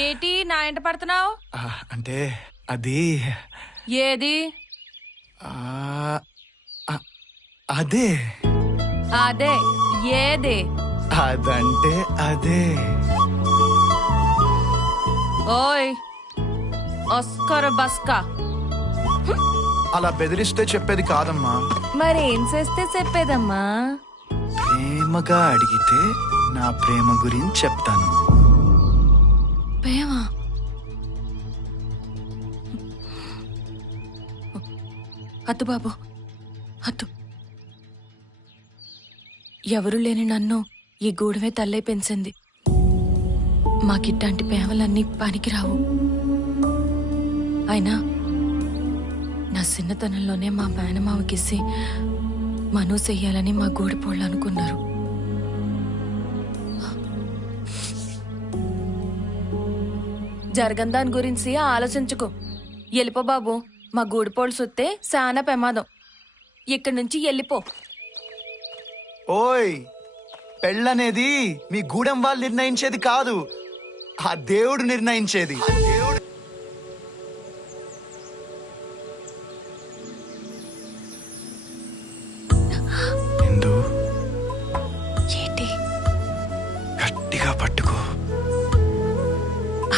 ఏటి నా ఎంట పడుతున్నావు? అంటే అది ఏది? అదే అదే ఏది? అదంటే అదే. ఓయ్ ఒస్కర్ బస్కా. అలా బెదిరిస్తే చెప్పేది కాదమ్మా. మరేం చేస్తే చెప్పేదమ్మా? ప్రేమగా అడిగితే నా ప్రేమ గురించి చెప్తాను. ప్రేమ? అత్తు బాబు అత్తు. ఎవరు లేని నన్ను ఈ గూడమే తల్లే పెంచింది. మాకిట్లాంటి ప్రేమలన్నీ పనికిరావు. అయినా నా చిన్నతనంలోనే మా మేనమావకిసి మను చెయ్యాలని మా గూడిపోళ్ళు అనుకున్నారు. జరగని దాని గురించి ఆలోచించుకో. వెళ్ళిపో బాబు, మా గూడిపోళ్ళు సుత్తే చాలా ప్రమాదం. ఇక్కడి నుంచి వెళ్ళిపో. ఓయ్, పెళ్ళనేది మీ గూడెం వాళ్ళు నిర్ణయించేది కాదు, ఆ దేవుడు నిర్ణయించేది. ఇందు, ఏంటి? గట్టిగా పట్టుకో.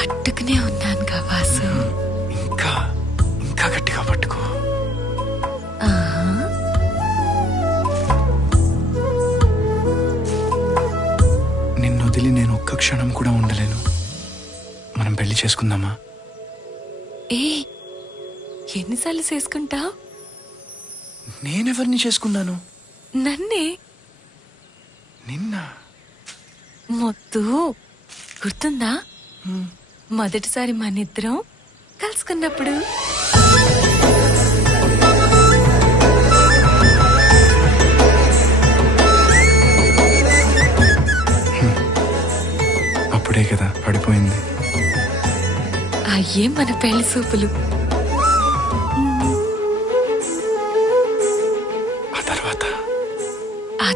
అట్టుకునే ఉన్నాను కావాసు. ఇంకా ఇంకా గట్టిగా పట్టుకో. నిన్ను వదిలి నేను ఒక్క క్షణం కూడా ఉండలేను. మనం పెళ్లి చేసుకుందామా? ఏ ఎన్నిసార్లు చేసుకుంటా? నేనెవరిని చేసుకున్నాను? నన్నే. నిన్న మొత్తు గుర్తుందా? మొదటిసారి మన ఇద్దరం కలుసుకున్నప్పుడు. అప్పుడే కదా పడిపోయింది. అయ్యే మన పెళ్లి సూపులు. ఆ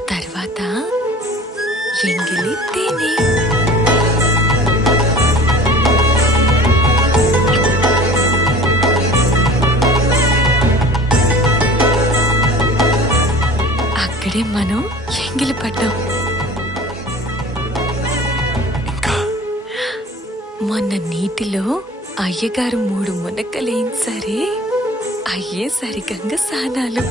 తర్వాత ఎంగిలి తేనె. అక్కడే మనం ఎంగిలి పడ్డాం. మొన్న నీటిలో అయ్యగారు 3 మునక్కలేయించారే, అయ్యే సరిగంగా స్నానాలు.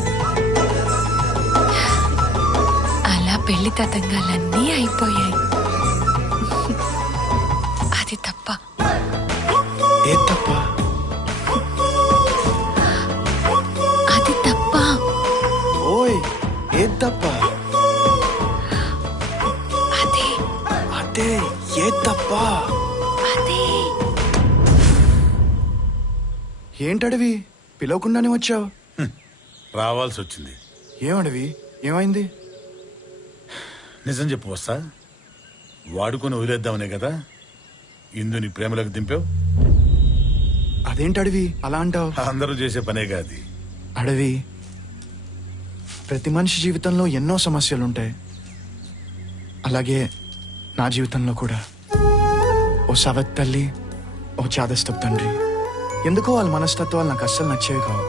అలా పెళ్లి తతంగాలన్నీ అయిపోయాయి. అది తప్ప. ఏ తప్ప? అది తప్ప. ఓయ్, ఏ తప్ప? అదే అదే ఏ తప్ప? అదే. ఏంటడవి, పిలవకుండానే వచ్చావు? రావాల్సి వచ్చింది. ఏమడవి, ఏమైంది? నిజం చెప్పు వస్తా. వాడుకొని వదిలేద్దామనే కదా ఇందుని ప్రేమలోకి దింపావు. అదేంటడవి అలా అంటావు? అందరూ చేసే పనేగా అది. అడవి, ప్రతి మనిషి జీవితంలో ఎన్నో సమస్యలుంటాయి. అలాగే నా జీవితంలో కూడా ఓ సవత్ తల్లి, ఓ చాదస్తపు తండ్రి. ఎందుకో వాళ్ళ మనస్తత్వాలు నాకు అస్సలు నచ్చేవి కావు.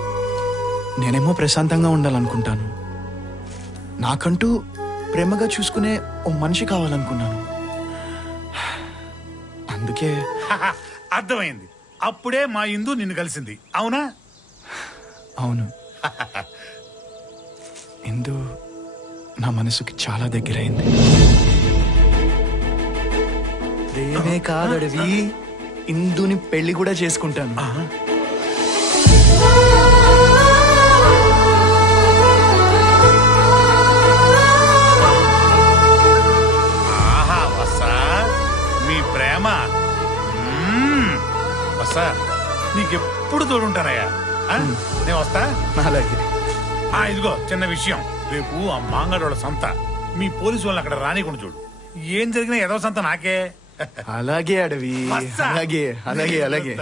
నేనేమో ప్రశాంతంగా ఉండాలనుకుంటాను. నాకంటూ ప్రేమగా చూసుకునే ఓ మనిషి కావాలనుకున్నాను. అందుకే అర్థమైంది. అప్పుడే మా ఇందు నిన్ను కలిసింది, అవునా? అవును. ఇందు నా మనసుకి చాలా దగ్గరైంది. ప్రేమే కాదడవి, ఇందుని పెళ్లి కూడా చేసుకుంటాను. ఆహా వస్తా, మీ ప్రేమ వస్తా నీకెప్పుడు తోడుంటానయ్యా. నేను వస్తా. అలాగే. ఇదిగో చిన్న విషయం, రేపు ఆ మాంగడోళ్ళ సంత, మీ పోలీసు వాళ్ళని అక్కడ రానికుండా చూడు. ఏం జరిగినా ఏదో సంత నాకే. అలాగే అడవి, అలాగే అలాగే అలాగే.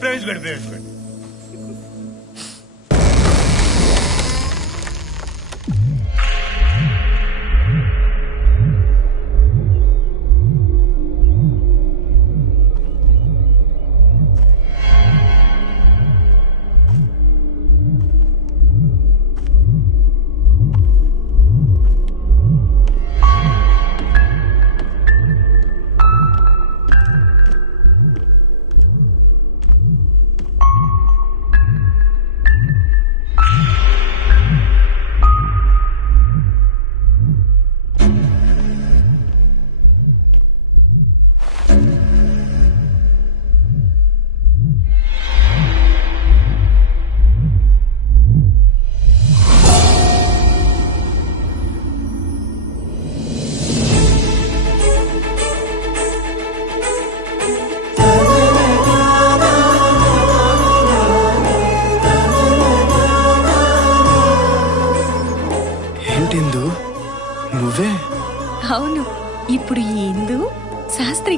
ప్రవేశపెట్టు ప్రవేశపెట్టు.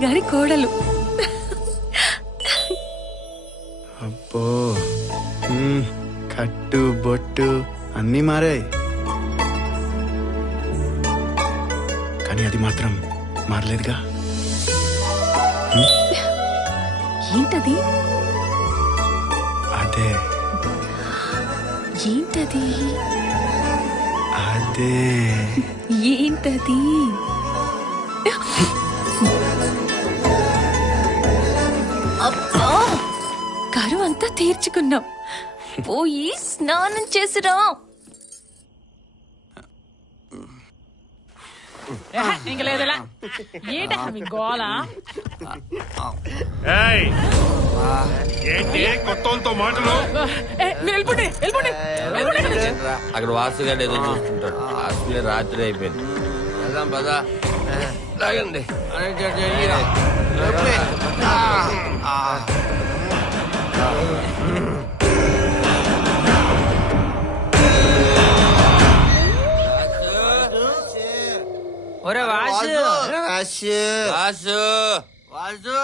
గారి కోడలు. అబ్బో కట్టు బొట్టు అన్నీ మారాయి, కానీ అది మాత్రం మారలేదుగా. ఏంటది? అదే ఏంటది? అదే ఏంటది? అబ్బా, కరువు అంతా తీర్చుకున్నాం. పోయి స్నానం చేసిరా. ఇంక లేదులా ఏంట గోళ ఏంటి కొత్తలతో మాటలు? వెళ్ళిపోండి వెళ్ళిపోండి వెళ్ళిపోండి. అక్కడ వాసుగాడు ఏదో చూస్తుంటాడు. అసలే రాత్రి అయిపోయింది. వెళ్దాం పదా, లాగండి. ఒరే వాసు వాసు వాసు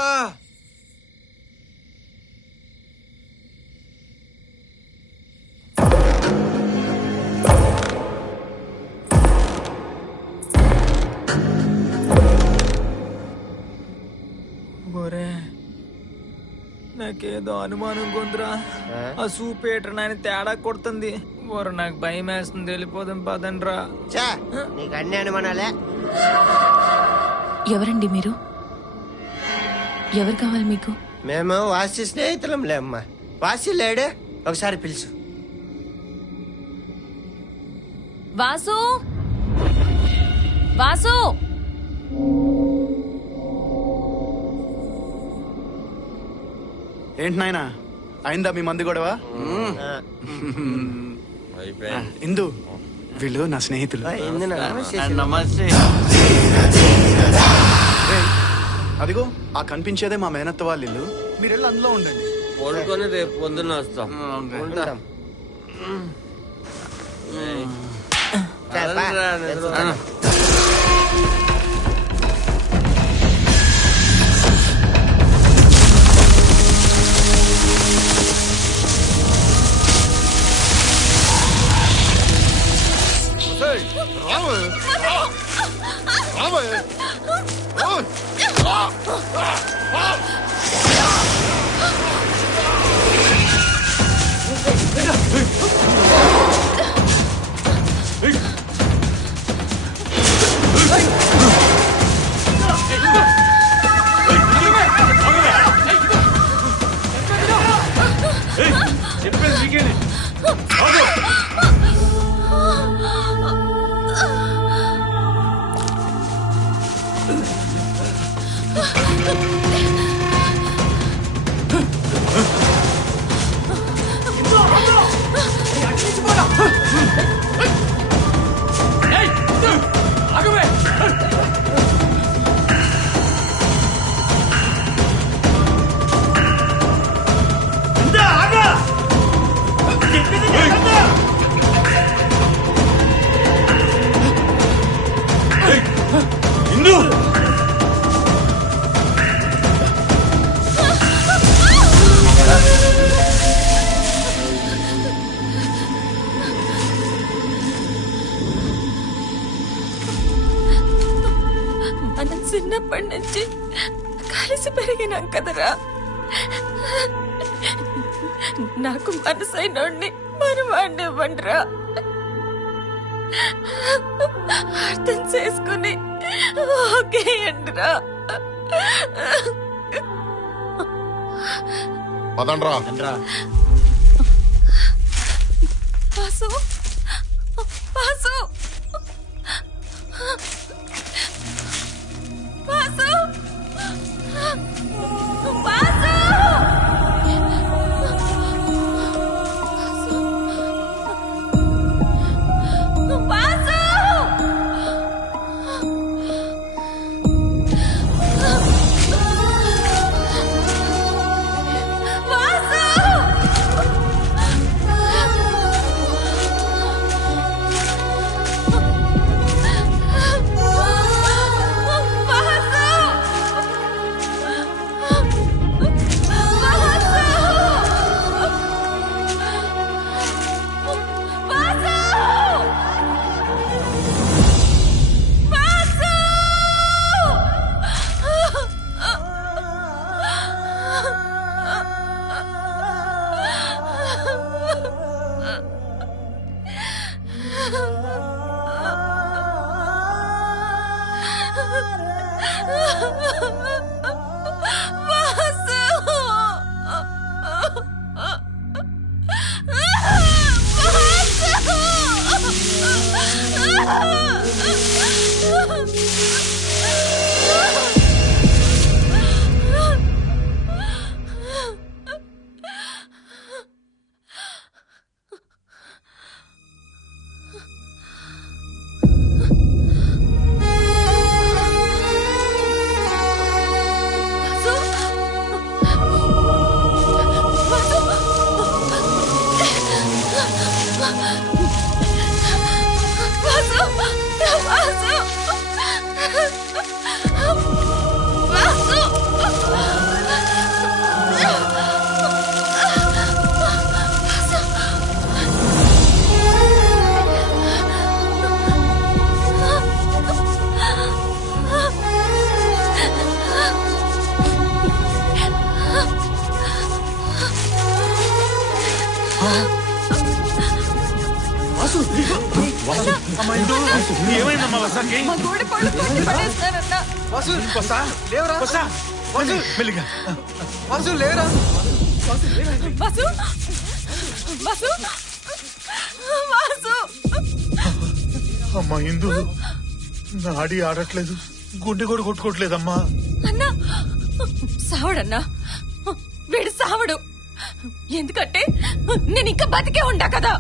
ఒరే నాకేదో అనుమానం కొందిరా. ఆ సూపేటర్ నాయన తేడా కొడుతుంది. ఒరే నాకు భయం వేస్తుంది. వెళ్ళిపోదాం పదండ్రా. నీకు అన్ని అనుమానాలే. ఎవరండి మీరు? ఎవరు కావాలి మీకు? మేము వాసి స్నేహితులంలే అమ్మా. వాసి లేడే, ఒకసారి పిలుచు. వాసు, వాసు. ఏంటి నాయనా, అయిందా మీ మందు గొడవ? అయిపోయింది. ఇందు, వీళ్ళు నా స్నేహితులు. నమస్తే. రేయ్, అదిగో ఆ కనిపించేదే మా మేనత్త వాళ్ళ ఇల్లు. మీరు వెళ్ళి అందులో ఉండండి. పడుకొని రేపు పొద్దున్న వస్తాం. ఉంటాం. అదనరా, నిద్ర. చెప్పేది మీకేనే. మనం చిన్నప్పటి నుంచి కలిసి పెరిగినాం కదరా. నాకు మనసైనోడిని మనవాడిని ఇవ్వండిరా. అర్థం చేసుకుని ఓకేయండిరా. పదండ్రా. వాసు, వాసు, వాసు, వాసు. ఏమైందమ్మా వస్తాకి? మా గూడి పళ్ళు కొట్టి పడేస్తున్నారన్నా. వస్తా, వస్తా. మెల్లిగా. వసు వసు వసు. అమ్మా ఇందు నాడి ఆడట్లేదు, గుండె కూడా కొట్టుకోవట్లేదమ్మా. అన్నా సావడన్నా, వీడు సావడు. ఎందుకంటే నేను ఇంకా బతికే ఉండా కదా.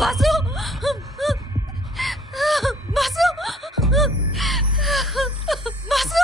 వాసు వాసు వాసు.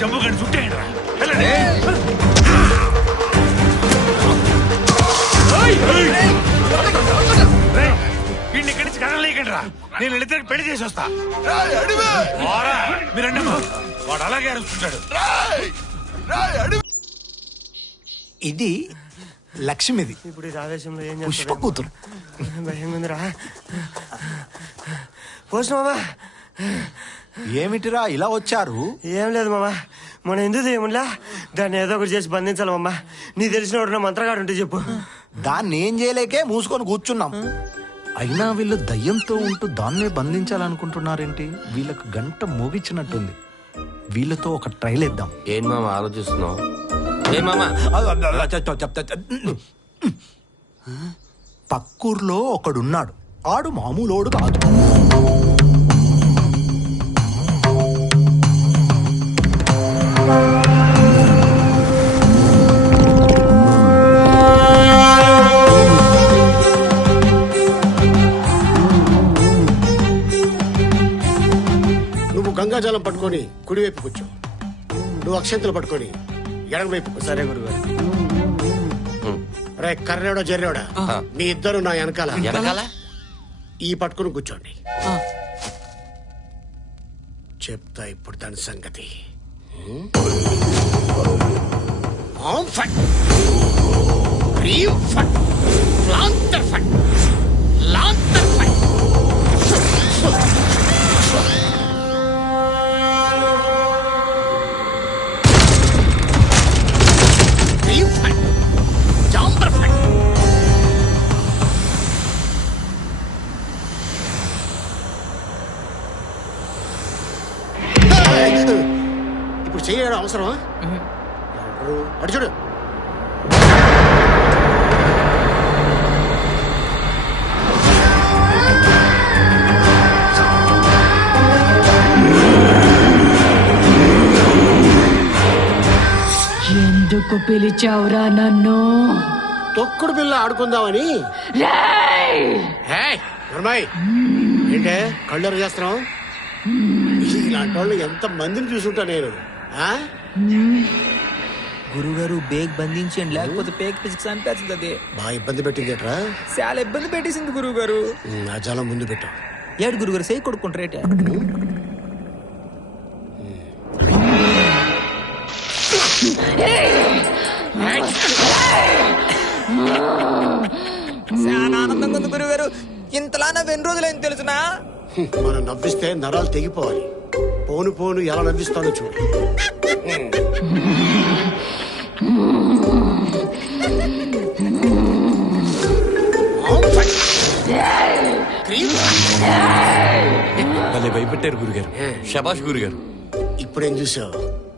జమ్ము గడి చుట్టేయండి రా. వీడిని ఇక్కడి నుంచి కదలేయకండి రా. నేను వీళ్ళిద్దరికి పెళ్లి చేసి వస్తా. మీరండమ్మా, వాడు అలాగే అరుస్తుంటాడు. ఇది లక్ష్మిది, ఇప్పుడు ఈ ఆవేశంలో ఏం పుష్ప కూతురు. భయంగా ఉందిరా. పోసిన మామా. ఏమిటిరా ఇలా వచ్చారు? ఏం లేదు మామా, మన ఎందుకు ఏములా దాన్ని ఏదో ఒకటి చేసి బంధించాలి మామా. నీ తెలిసిన వాడు మంత్రగాడు ఉంటే చెప్పు. దాన్ని ఏం చేయలేకే మూసుకొని కూర్చున్నాం. అయినా వీళ్ళు దయ్యంతో ఉంటూ దాన్నే బంధించాలనుకుంటున్నారేంటి? వీళ్ళకు గంట మోగించినట్టుంది. వీళ్ళతో ఒక ట్రైల్ వేద్దాం. ఏం మామ ఆలోచిస్తున్నావు? ఏ మామా, పక్కూర్లో ఒకడున్నాడు, ఆడు మామూలోడు కాదు. నువ్వు గంగాజలం పట్టుకొని కుడివైపు కూర్చో, నువ్వు అక్షంతలు పట్టుకొని ఎడమవైపు కూర్చో. సరే గురుగారు. రే కర్రేవడా జర్రేవడా, మీ ఇద్దరు నా వెనకాల ఈ పట్టుకుని కూర్చోండి. చెప్తా ఇప్పుడు దాని సంగతి. ఓం ఫట్, హ్రీం ఫట్, లాంతర్ ఫట్, లాంతర్ ఫట్. హ్రీం ఫట్, జాంబర్ ఫట్. అవసరమా? ఎవరు? అటు చూడు. ఎందుకు పిలిచావురా నన్ను? తొక్కుడు పిల్ల ఆడుకుందామని. ఏయ్, నర్మాయ్, ఏంటే కళ్ళెరు చేస్తున్నావు? ఇలాంటి వాళ్ళు ఎంత మందిని చూసుంటా నేను. ఆ? గురుగారు బేగ్ బంధించండి, లేకపోతే పేక్ పిసికి చంపేస్తుంది. అది బాగా ఇబ్బంది పెట్టిందేట్రా? చాలా ఇబ్బంది పెట్టేసింది గురుగారు. ఆ జాలం ముందు పెట్టు. ఏడు గురుగారు సై కొడుకుంటారేట. చాలా ఆనందంగా ఉంది గురుగారు. ఇంతలా నవ్వు ఎన్ని రోజులైంది తెలుసునా? మనం నవ్విస్తే నరాలు తెగిపోవాలి. పోను పోను ఎలా నవ్విస్తానో చూడు. భలే భయపెట్టారు గురుగారు. శబాష్ గురుగారు. ఇప్పుడేం చూసావు?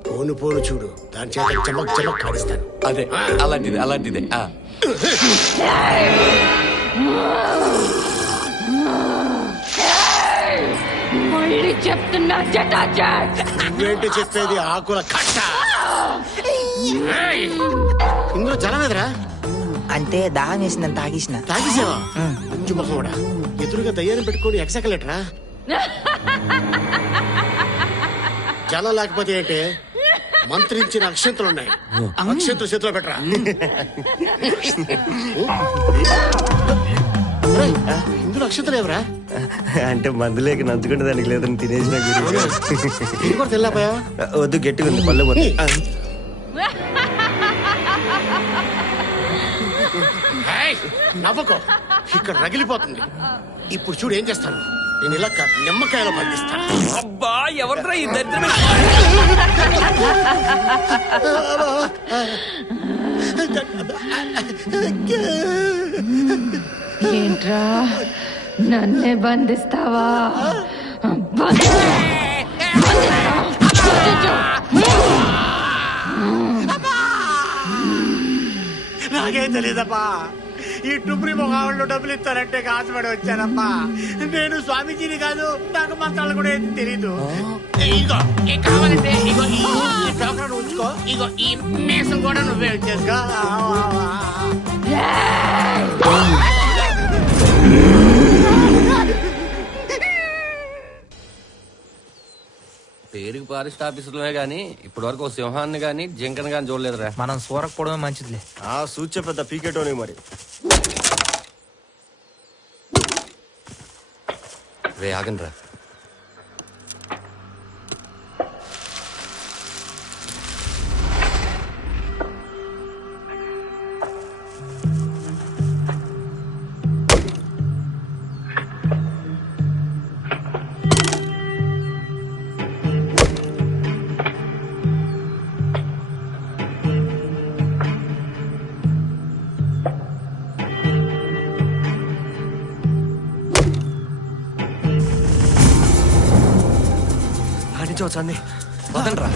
పోను పోను చూడు, దాని చేత చమక్ చమక్ కాడిస్తాను. అదే అలాంటిదే అలాంటిదే. మళ్ళీ చెప్తున్నా జటాజట్. నువ్వేంటి చెప్పేది? ఆకుల కట్ట. ఇందులో జలం ఎదురా? అంటే దాహం వేసిందని తాగేసిన. తాగేసావా? మంచి ముఖం కూడా. ఎదురుగా దయ్యాన్ని పెట్టుకొని ఎక్సకలేటరా? జలం లేకపోతే ఏంటి? మంత్రించిన అక్షంతలు ఉన్నాయి. అక్షంతలు చేతిలో పెట్టరా. ఇందులో అక్షంతలు ఎవరా? అంటే మందులేక నంచుకుంటే దానికి లేదని తినేసిన గురి. ఇది కూడా తెల్లాపోయా? వద్దు, గట్టిగా ఉంది పళ్ళు పోతాయి. నవ్వకో, ఇక్కడ రగిలిపోతుంది. ఇప్పుడు చూడు ఏం చేస్తాను. నేను ఇలా నిమ్మకాయలో పండిస్తాను. అబ్బా ఎవర్రా ఈ దరిద్రమే. ఏంట్రా నన్నే బంధిస్తావా? నాకేం తెలీదప్పా. ఈ టుప్రి మొగాళ్ళు డబ్బులు ఇస్తారంటే కాసుపడి వచ్చానమ్మా. నేను స్వామీజీని కాదు, నాకు మంత్రాలు కూడా ఏం తెలీదు. ఇగో కావాలంటే ఇగో ఈ టోకన్ ఉంచుకో. ఇగో ఈ మేసం కూడా నువ్వే వచ్చేసుకో. పేరుకి ఫారెస్ట్ ఆఫీసర్లే గానీ ఇప్పటి వరకు ఒక సింహాన్ని గానీ జింకను గానీ చూడలేదురా. మనం సూరకపోవడమే మంచిదిలే. సూచ పెద్ద పీకెటోని మరి. రే ఆగండ్రా. చంది వదండ్రా.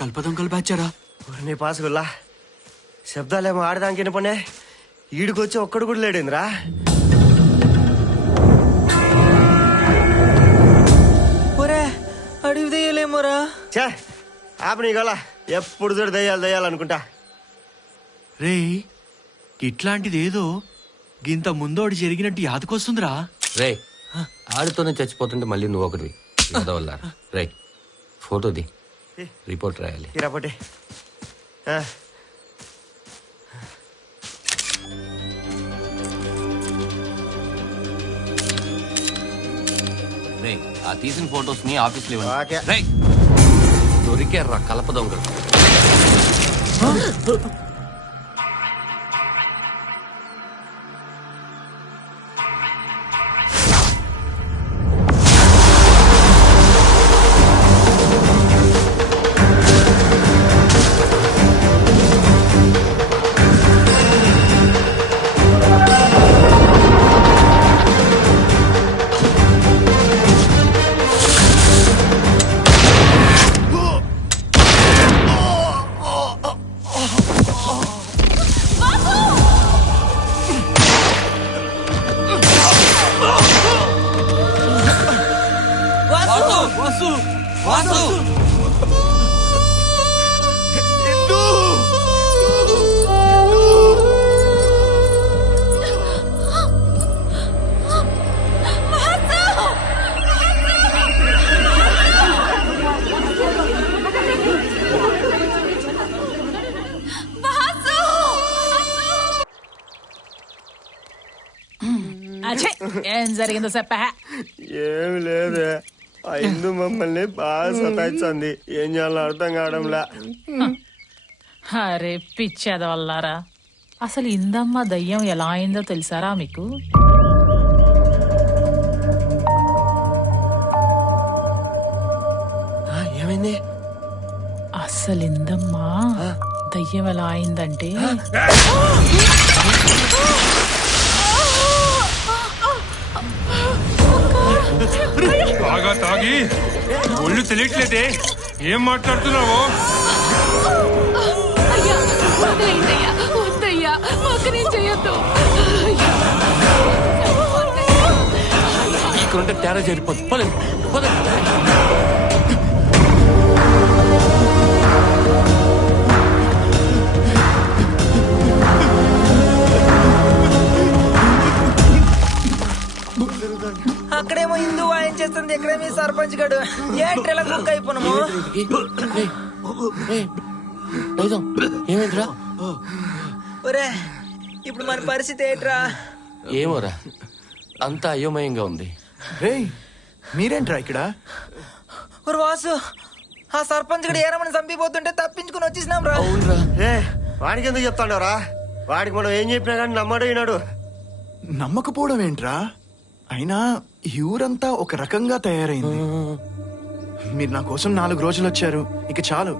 కల్పదొంగలు బ్యాచారా? నీ పాసుగుల్లా శబ్దాలేమో ఆడదానికి వినపనే. ఈడికొచ్చి ఒక్కడు కూడా లేడేంద్రా. అడివి దయ్యలేమోరా. చే ఆపని గలా, ఎప్పుడు చూడు దయ్యాలు దయ్యాలు అనుకుంటా. రే ఇట్లాంటిదేదో గింత ముందోడి జరిగినట్టు యాదకొస్తుందిరా. రే ఆడితోనే చచ్చిపోతుంటే మళ్ళీ నువ్వు ఒకటి వల్ల. రే ఫోటోది రిపోర్ట్ రాయాలి. ఇరాపటి రే ఆ తీసిన ఫొటోస్ ని ఆఫీస్ లో ఓకే. రే దొరికారా కలప దొంగలు. ఛే, ఏం జరిగిందో చెప్పా. ఏమి లేదే ఆ ఇందు మమ్మల్ని బాగా సతాయిస్తుంది. ఏం చేయాలో అర్థం కావడంలా. అరే పిచ్చేదవల్లారా, అసలు ఇందమ్మ దయ్యం ఎలా అయిందో తెలుసారా మీకు? ఏమైంది? అసలు ఇందమ్మ దయ్యం ఎలా అయిందంటే బాగా తాగి ఒళ్ళు తెలియట్లేదే, ఏం మాట్లాడుతున్నావు? ఇక్కడుంటే తేడా జరిపోతుంది. పదండి పదండి. అక్కడేమో హిందూ వాయిన్ చేస్తుంది, ఇక్కడేమో ఈ సర్పంచ్ గడు. ఏంట్రెలా బుక్ అయిపోయినాము? ఏమైందిరా? ఒరే ఇప్పుడు మన పరిస్థితి ఏంట్రా? ఏమోరా, అంతా అయోమయంగా ఉంది. రేయ్ మీరేంట్రా ఇక్కడ? ఒరు వాసు, ఆ సర్పంచ్ గడు ఏరమని చంపిపోతుంటే తప్పించుకుని వచ్చేసినాం రా. అవునరా, వాడికి ఎందుకు చెప్తాడవరా? వాడికి మనం ఏం చెప్పినా కానీ నమ్మడు వినాడు. నమ్మకపోవడం ఏంట్రా? అయినా ఈ ఊరంతా ఒక రకంగా తయారైంది. మీరు నా కోసం 4 రోజులు వచ్చారు, ఇక చాలు,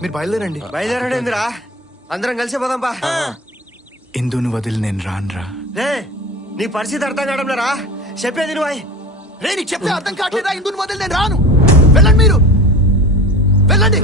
మీరు బయలుదేరండి. బయలుదేరాడేందిరా? అందరం కలిసి పోదాంపా. ఇందును వదిలి నేను రానురా. రే నీ పరిస్థితి అర్థం కావడంలేరా? చెప్పేది నువ్వు. రే నీకు చెప్తే అర్థం కావట్లేదా? ఇందును వదిలి నేను రాను. వెళ్ళండి, మీరు వెళ్ళండి.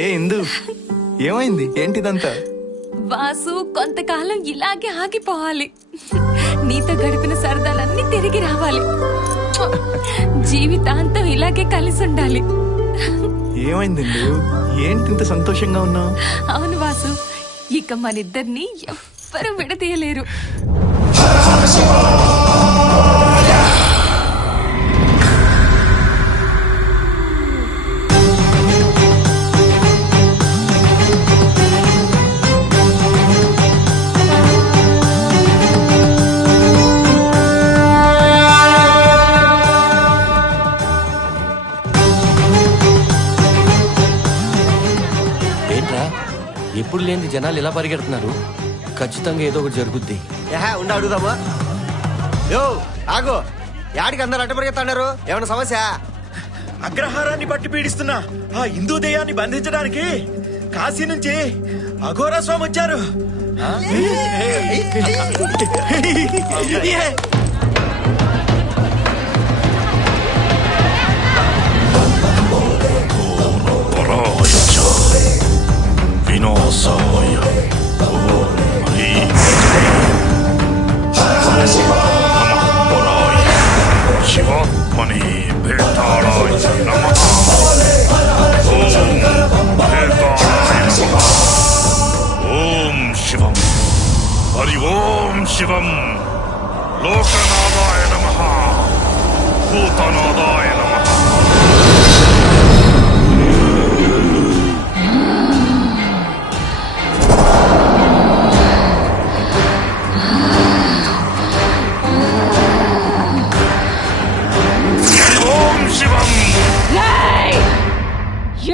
ఏ ఇందు, ఏమైంది? ఏంటిదంతా? వాసు, కొంతకాలం ఇలాగే ఆగిపోవాలి. నీతో గడిపిన సరదాలన్నీ తిరిగి రావాలి. జీవితాంతం ఇలాగే కలిసి ఉండాలి. ఏమైంది ఇందు? ఏంటి ఇంత సంతోషంగా ఉన్నావు? అవును వాసు, ఇక మనిద్దరిని ఎవ్వరూ విడదీయలేరు. ఎప్పుడు లేని జనాలు ఎలా పరిగెడుతున్నారు? ఖచ్చితంగా ఏదో ఒకటి జరుగుద్ది. ఉండి అడుగుదామా? యో ఆగో, యాడికి అందరు అడ్డ పరిగెత్తన్నారు? ఏమన్నా సమస్య? అగ్రహారాన్ని బట్టి పీడిస్తున్నా ఆ హిందూ దెయ్యాన్ని బంధించడానికి కాశీ నుంచి అఘోరా స్వామి వచ్చారు. వినాశాయ ఓం హ్రీం నమః శివాత్మనే భేతాళాయ నమః ఓం భేతాళాయ నమః ఓం శివం హరి ఓం శివం లోకనాథాయ నమః భూతనాథాయ నమః.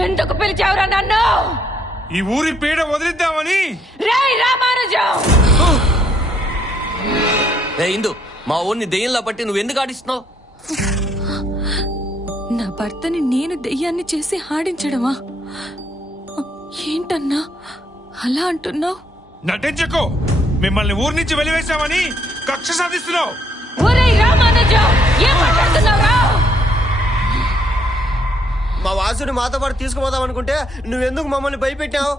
ఎందుకు పిలిచావురా నన్ను? ఈ ఊరి పీడ వదిలిద్దామని. రేయ్ రామానుజం, ఇందు, మా ఊరిని దెయ్యంలా పట్టి నువ్వు ఎందుకు ఆడిస్తున్నావు? నా భర్తని నేను దెయ్యాన్ని చేసి ఆడించడమా? ఏంటన్నా అలా అంటున్నావు? నటించకు, మిమ్మల్ని ఊరి నుంచి వెలివేశామని కక్ష సాధిస్తున్నావు. ఒరేయ్ రామానుజం, ఏం మాట్లాడుతున్నావురా? మా వాసుని మాతో పాటు తీసుకుపోదాం అనుకుంటే నువ్వెందుకు మమ్మల్ని భయపెట్టావు?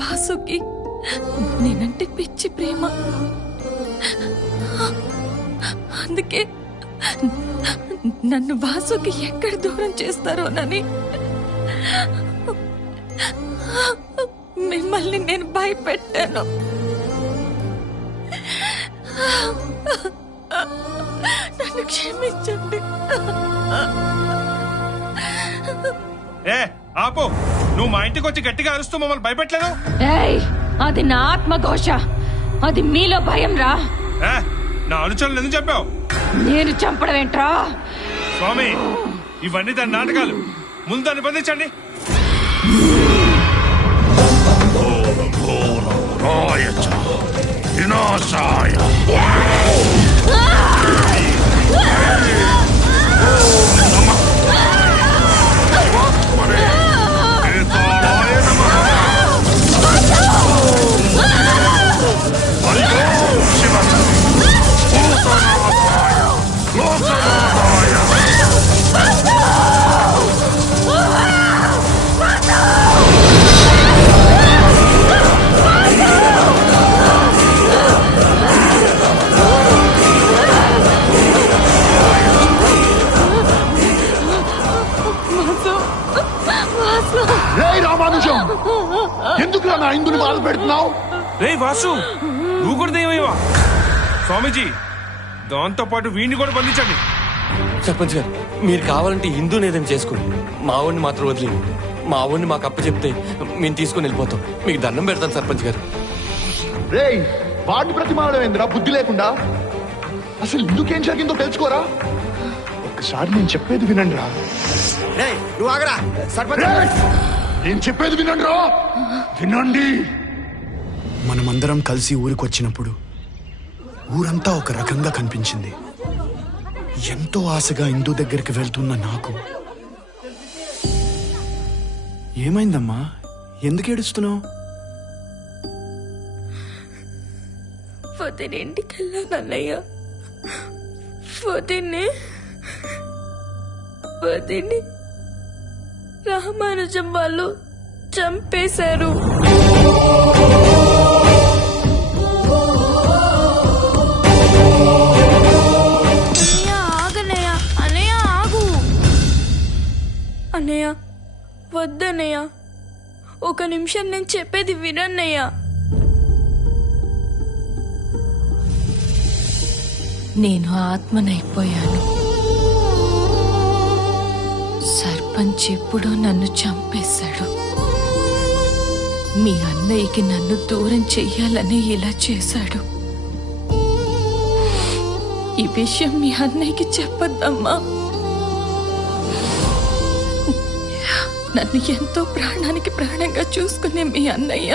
వాసుకి నేనంటే పిచ్చి ప్రేమ. అందుకే నన్ను వాసుకి ఎక్కడ దూరం చేస్తారోనని మిమ్మల్ని నేను భయపెట్టాను. నన్ను క్షమించండి. ఏ ఆపు, నువ్వు మా ఇంటికి వచ్చి గట్టిగా అరుస్తూ మమ్మల్ని భయపెట్టలేదు. ఏయ్, అది నా ఆత్మఘోష, అది మీలో భయం రా. నా అనుచరులు ఎందుకు చెప్పావు? నేను చంపడం ఏంట్రా? స్వామి, ఇవన్నీ దాని నాటకాలు. ముందు దాన్ని బంధించండి. ఎందుకు నా ఇందుని బాధ పెడుతున్నావు? రే వాసు, నువ్వు కూడా దయ్యమేవా? స్వామీజీ, దాంతో పాటు వీడిని కూడా బంధించండి. సర్పంచ్ గారు, మీరు కావాలంటే హిందూని ఏదైనా చేసుకోండి, మా ఊడిని మాత్రం వదిలేండి. మా ఊడిని మాకు అప్ప చెప్తే మేము తీసుకుని వెళ్ళిపోతాం. మీకు దండం పెడతాను సర్పంచ్ గారు. రేయ్, వాడిని ప్రతిమానడం ఏందిరా బుద్ధి లేకుండా? అసలు ఎందుకేం జరిగిందో తెలుసుకోరా? ఒక్కసారి నేను చెప్పేది వినండి రా. నువ్వు ఆగరా సర్పంచ్. నేను చెప్పేది వినండి రా, వినండి. మనమందరం కలిసి ఊరికొచ్చినప్పుడు ఊరంతా ఒక రకంగా కనిపించింది. ఎంతో ఆశగా ఇందు దగ్గరికి వెళ్తున్న నాకు ఏమైందమ్మా? ఎందుకు ఏడుస్తున్నావు? పొద్దునింటికెళ్ళా నన్నయ్య. పొద్దున్ని రామానుజం వాళ్ళు చంపేశారు. ఆగనయ్య, అనయ్య ఆగు. అన్నయ్య వద్దన్నయ్య, ఒక నిమిషం నేను చెప్పేది వినన్నయ్య. నేను ఆత్మనైపోయాను. సర్పంచ్ ఎప్పుడో నన్ను చంపేశాడు. మీ అన్నయ్యకి నన్ను దూరం చెయ్యాలని ఇలా చేశాడు. ఈ విషయం మీ అన్నయ్యకి చెప్పొద్దమ్మా. నన్ను ఎంతో ప్రాణానికి ప్రాణంగా చూసుకునే మీ అన్నయ్య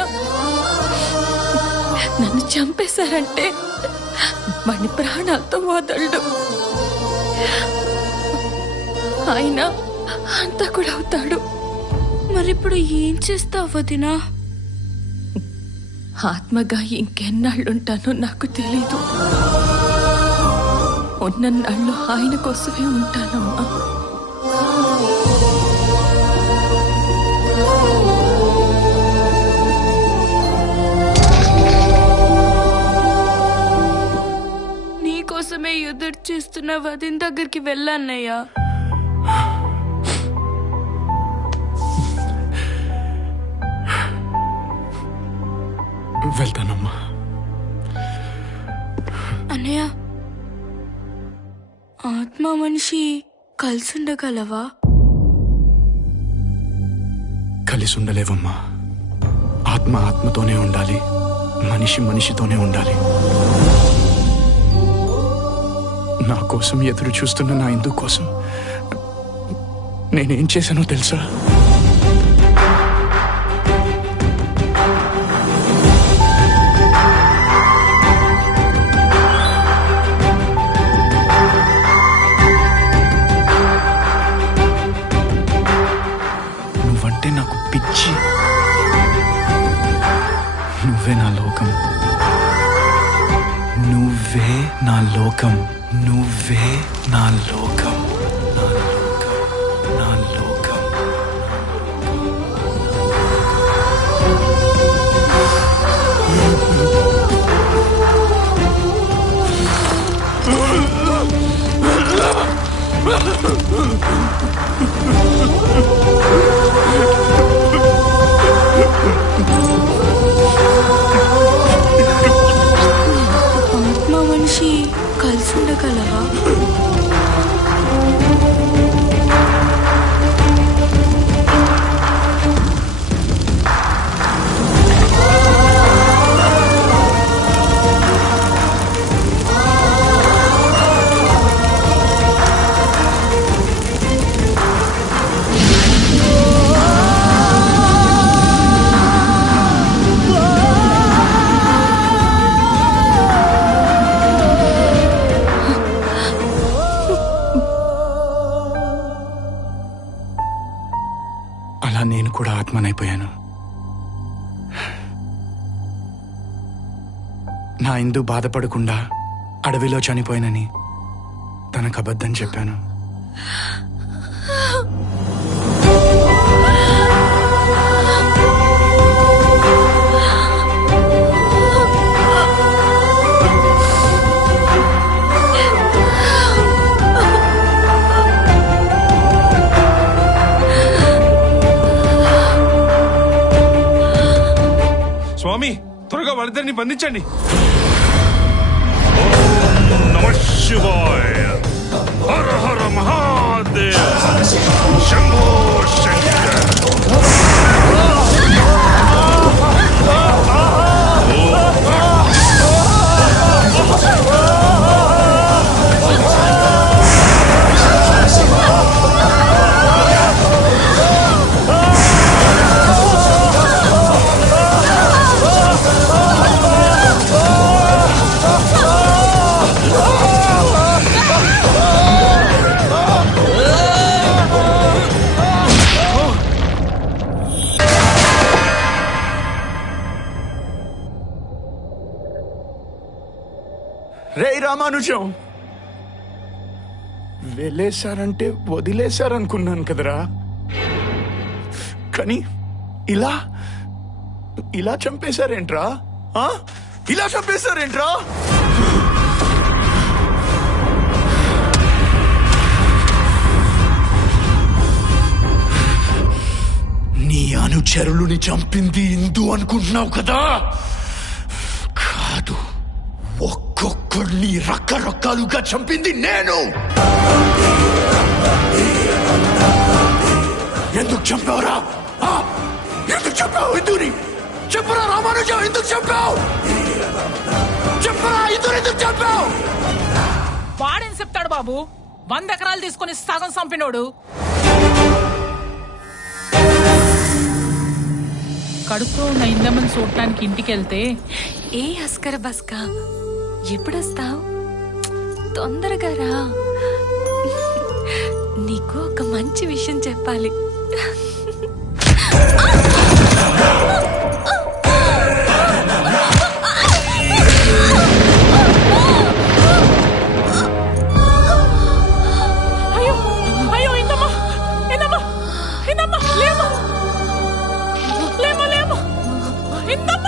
నన్ను చంపేశారంటే వాడిని ప్రాణాలతో వదలడు. ఆయన అంతా కూడా అవుతాడు. మరిప్పుడు ఏం చేస్తావు వదినా? ఆత్మగా ఇంకెన్నాళ్ళుంటానో నాకు తెలీదు. ఉన్నన్నాళ్ళు ఆయన కోసమే ఉంటానమ్మా. నీకోసమే ఎదురు చేస్తున్న వదిన దగ్గరికి వెళ్ళాన్నయ్యా. వెళ్తానమ్మా. అన్నయ్య, ఆత్మ మనిషి కలిసి ఉండగలవా? కలిసి ఉండలేవమ్మా. ఆత్మ ఆత్మతోనే ఉండాలి, మనిషి మనిషితోనే ఉండాలి. నా కోసం ఎదురు చూస్తున్న నా ఇందు కోసం నేనేం చేశానో తెలుసా? నువ్వంటే నాకు పిచ్చి. నువ్వే నా లోకం, నువ్వే నా లోకం, నువ్వే నా లోకం, నా లోకం, నా లోకం. ఉండగలవా? అలా నేను కూడా ఆత్మనైపోయాను. నా ఇందు బాధపడకుండా అడవిలో చనిపోయినని తనకు అబద్ధం చెప్పాను. స్వామి త్వరగా వాళ్ళిద్దరిని బంధించండి. శివాయ హర హర మహాదేవ శంభో శంకర. రే రామానుజం, వెళ్ళేశారంటే వదిలేశారనుకున్నాను కదరా, కానీ ఇలా ఇలా చంపేశారేంట్రా? ఇలా చంపేశారేంట్రా? నీ అనుచరులని చంపింది ఇందు అనుకుంటున్నావు కదా? కాదు, ఒక్కొక్కడిని రకరకాలుగా చంపింది నేను. ఎందుకు చంపావురా? ఎందుకు చంపావు ఇందుని? చెప్పరా రామానుజం, ఎందుకు చంపావు? చెప్పరా ఇందుని ఎందుకు చంపావు? వాడేం చెప్తాడు బాబు? 100 ఎకరాలు తీసుకుని సగం చంపినోడు. కడుపులో ఉన్న ఇందమ్మని చూడటానికి ఇంటికి వెళ్తే, ఏ అస్కర బస్కా, ఎప్పుడొస్తావు? తొందరగా రా, నీకు ఒక మంచి విషయం చెప్పాలి. అయ్యో అయ్యో ఇందమ్మ, ఇందమ్మ, ఇందమ్మ, లేము లేము లేము, ఇందమ్మ.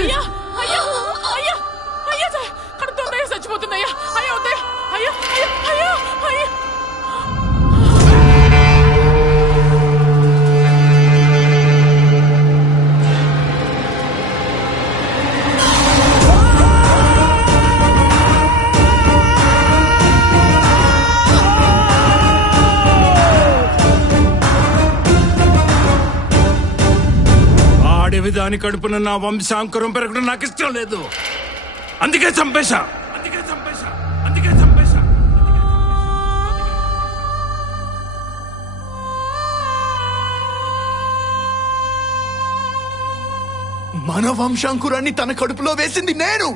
అయ్యా అయ్యా అయ్యా అయ్యా, కడుపుతుందయ్యా, చచ్చిపోతుందయ్యా. అయ్యా వద్దయ్యా, అయ్యా అయ్యా అయ్యా అయ్యా. ఆడేవి దాని కడుపున నా వంశాంకురం పెరగడం నాకు ఇష్టం లేదు. అందుకే చంపేశా. మన వంశాంకురాన్ని తన కడుపులో వేసింది నేను.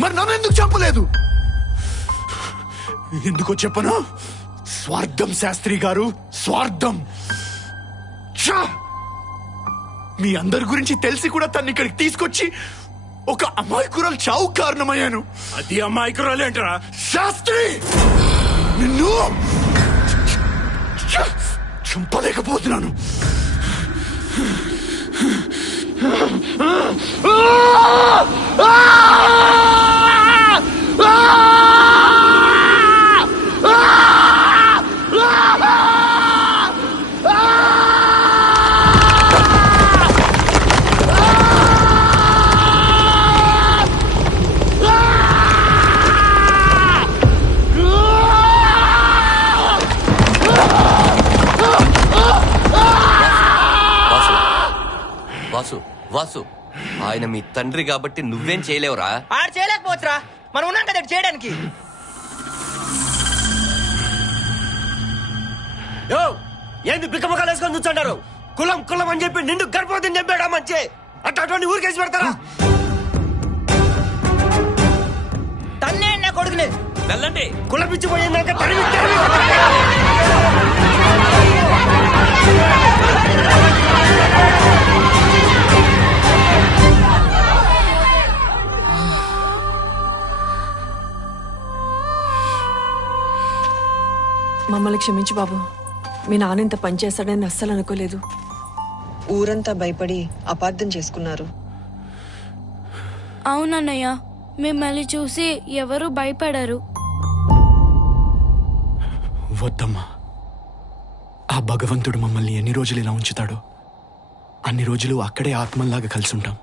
మరి నన్ను ఎందుకు చంపలేదు? ఎందుకో చెప్పనా? స్వార్థం శాస్త్రి గారు, స్వార్థం. ఛా! మీ అందరి గురించి తెలిసి కూడా తన్ని ఇక్కడికి తీసుకొచ్చి ఒక అమాయకురాలు చావు కారణమయ్యాను. అది అమాయకురాలేంటరా శాస్త్రి? నిన్ను చంపలేకపోతున్నాను. ఆయన మీ తండ్రి కాబట్టి నువ్వేం చేయలేవురా. ఆడు చేయలేకపోవచ్చురా, మనం ఉన్నాం కదా చేయడానికి. యో ఏంది బిక్కమకాలు వేసుకొని కూర్చుంటారు? కులం కులం అని చెప్పి నిండు గర్భవతిని చెప్పాడా మంచి అటువంటి ఊరికేసి పెడతారా? తన్నే నా కొడుకునే వెళ్ళండి. కులపిచ్చిపోయిందాక తరిమి మమ్మల్ని క్షమించు బాబు. మీ నాన్న ఇంత పని చేస్తాడని అస్సలు అనుకోలేదు. ఊరంతా భయపడి అపార్థం చేసుకున్నారు. అవునన్నయ్య, మిమ్మల్ని చూసి ఎవరు భయపడరు. వద్దమ్మా, ఆ భగవంతుడు మమ్మల్ని ఎన్ని రోజులు ఇలా ఉంచుతాడో అన్ని రోజులు అక్కడే ఆత్మల్లాగా కలిసి ఉంటాం.